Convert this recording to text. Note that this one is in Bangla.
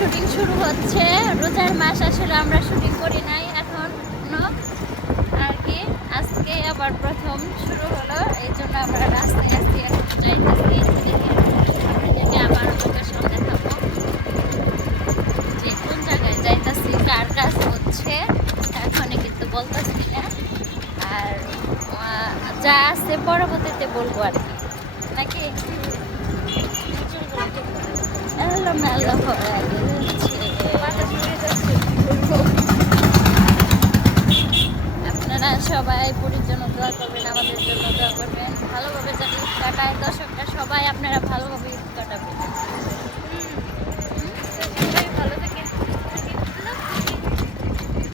শুটিং শুরু হচ্ছে। রোজার মাস আসলে আমরা শুটিং করি নাই এখনো আর কি, আজকে আবার প্রথম শুরু হলো, এই জন্য আমরা রাস্তায় আসছি, এখন যাইতেছি আপনাদেরকে আবার লোকেশন দেখাবো যে কোন জায়গায় যাইতেছি, কার কাজ হচ্ছে এখনই কিন্তু বলতেছি না, আর যা আছে পরবর্তীতে বলবো আর কি, নাকি আপনারা সবাই পুরীর জন্য দোয়া করবেন, আমাদের জন্য দোয়া করবেন, ভালোভাবে যাতে কাটায় দর্শকরা সবাই আপনারা ভালোভাবে কাটাবেন।